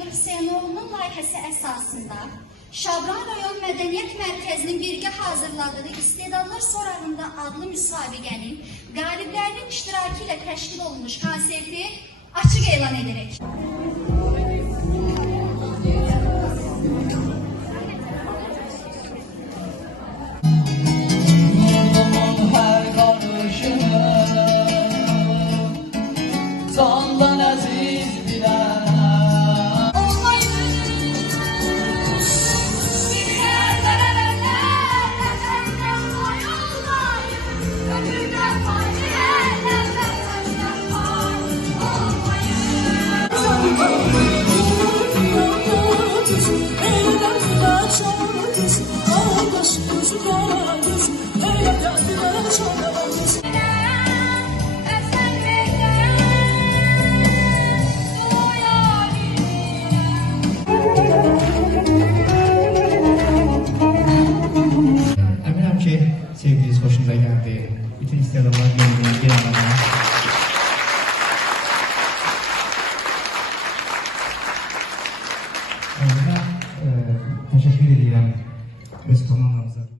Hüseynoğlu'nun layihəsi əsasında Şabran rayon Mədəniyyət Mərkəzinin birgə hazırladığı İstedadlar Sorağında adlı müsabiqənin qaliblərinin iştirakı ilə təşkil olunmuş konserti açıq elan edirik. Eminim ki sevginiz hoşunuza geldi. Bütün istedadlar geldiğiniz bir anlamda. Teşekkür ederim öz komandamıza.